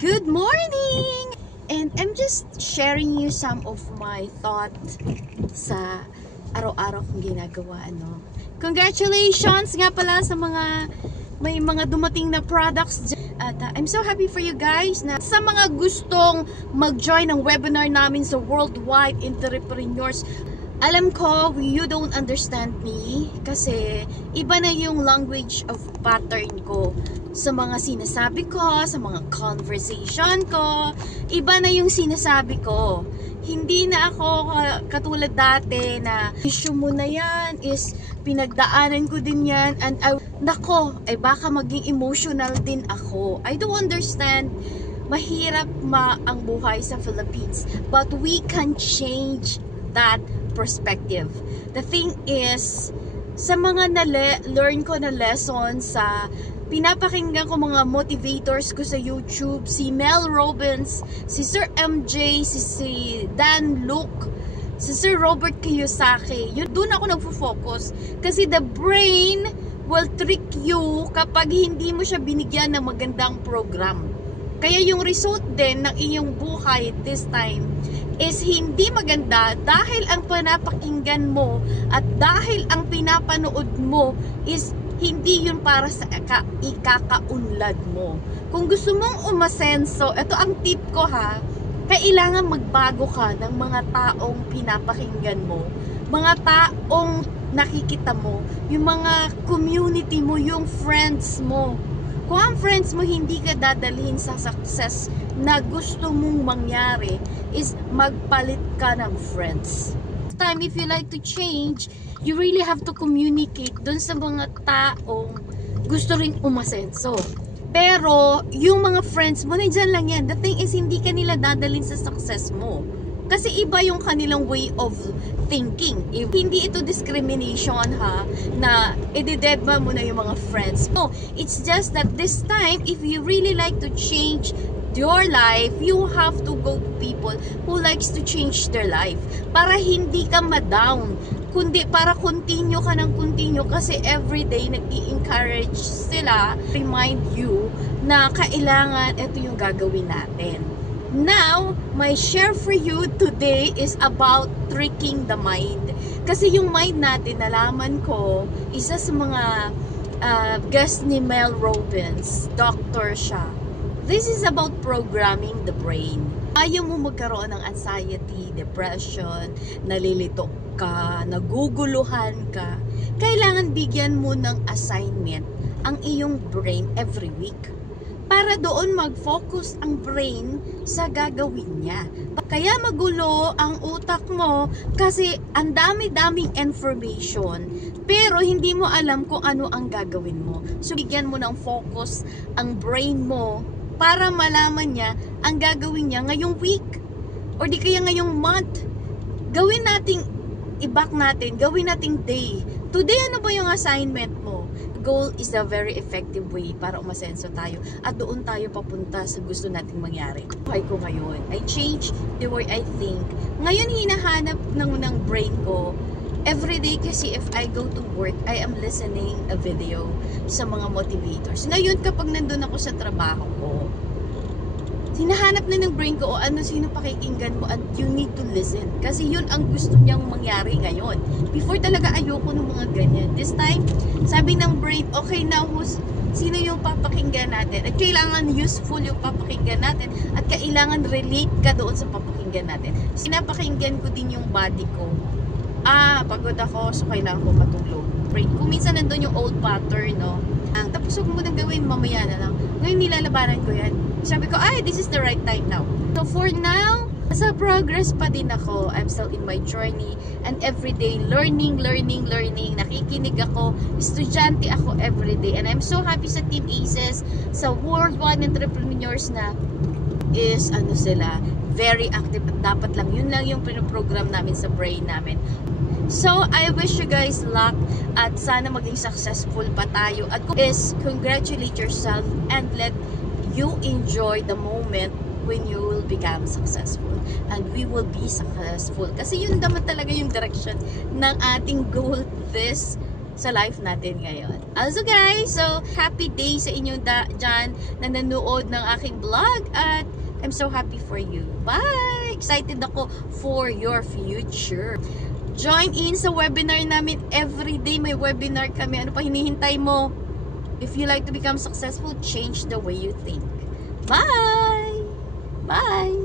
Good morning! And I'm just sharing you some of my thoughts sa araw-araw kong ginagawa. Congratulations nga pala sa may mga dumating na products. At I'm so happy for you guys na sa mga gustong mag-join ng webinar namin sa Worldwide Entrepreneurs. Alam ko, you don't understand me kasi iba na yung language of pattern ko sa mga sinasabi ko, sa mga conversation ko. Iba na yung sinasabi ko. Hindi na ako katulad dati na issue mo na yan is pinagdaanan ko din yan and nako, ay baka maging emotional din ako. I don't understand. Mahirap ang buhay sa Philippines, but we can change that perspective. The thing is, sa mga learn ko na lessons sa pinapakinggan ko mga motivators ko sa YouTube, si Mel Robbins, si Sir MJ, si Dan Luke, si Sir Robert Kiyosaki, doon ako nagfo-focus kasi the brain will trick you kapag hindi mo siya binigyan ng magandang program. Kaya yung result din ng iyong buhay this time is hindi maganda dahil ang pinapakinggan mo at dahil ang pinapanood mo is hindi yun para sa ikakaunlad mo. Kung gusto mong umasenso, ito ang tip ko ha, kailangan magbago ka ng mga taong pinapakinggan mo, mga taong nakikita mo, yung mga community mo, yung friends mo. Kung ang friends mo hindi ka dadalhin sa success na gusto mong mangyari, is magpalit ka ng friends. This time, if you like to change, you really have to communicate dun sa mga taong gusto rin umasenso. Pero, yung mga friends mo, nandyan lang yan. The thing is, hindi ka nila dadalhin sa success mo. Kasi iba yung kanilang way of thinking. Hindi ito discrimination ha, na ididedma mo na yung mga friends. No, it's just that this time, if you really like to change your life, you have to go to people who likes to change their life. Para hindi ka ma-down, kundi para continue ka ng continue kasi everyday nag-i-encourage sila, remind you na kailangan ito yung gagawin natin. Now, my share for you today is about tricking the mind. Kasi yung mind natin, nalaman ko, isa sa mga guest ni Mel Robbins, doctor siya. This is about programming the brain. Ayaw mo magkaroon ng anxiety, depression, nalilito ka, naguguluhan ka. Kailangan bigyan mo ng assignment ang iyong brain every week. Para doon mag-focus ang brain sa gagawin niya. Kaya magulo ang utak mo kasi ang dami-daming information pero hindi mo alam kung ano ang gagawin mo. So bigyan mo ng focus ang brain mo para malaman niya ang gagawin niya ngayong week or di kaya ngayong month. Gawin nating i-back natin, gawin nating day. Today ano ba yung assignment mo? Goal is a very effective way para umasenso tayo at doon tayo papunta sa gusto nating mangyari. Buhay ko ngayon, I change the way I think. Ngayon hinahanap ng brain ko everyday kasi if I go to work, I am listening a video sa mga motivators. Ngayon kapag nandun ako sa trabaho ko, hinahanap na ng brain ko o sino pakikinggan mo and you need to listen. Kasi yun ang gusto niyang mangyari ngayon. Before talaga ayoko ng mga ganyan. This time, sabi ng brain, okay now, sino yung papakinggan natin? At kailangan useful yung papakinggan natin at kailangan relate ka doon sa papakinggan natin. Sinapakinggan ko din yung body ko. Pagod ako, so kailangan ko matulog. Brain. Kung minsan nandun yung old pattern, no? Tapos huwag mo nang gawin, mamaya na lang. Ngayon nilalabanan ko yan. Sabi ko, this is the right time now. So for now, sa progress pa din ako. I'm still in my journey and everyday learning. Nakikinig ako. Estudyante ako everyday. And I'm so happy sa Team Aces, sa Worldwide Entrepreneurs na is sila, very active at dapat lang. Yun lang yung pinoprogram namin sa brain namin. So, I wish you guys luck at sana maging successful pa tayo. At congratulate yourself and let you enjoy the moment when you will become successful. And we will be successful. Kasi yun naman talaga yung direction ng ating goal this sa life natin ngayon. Also guys, so happy day sa inyo dyan na nanood ng aking vlog at I'm so happy for you. Bye! Excited ako for your future. Join in sa webinar namin everyday. May webinar kami. Ano pa hinihintay mo? If you like to become successful, change the way you think. Bye! Bye!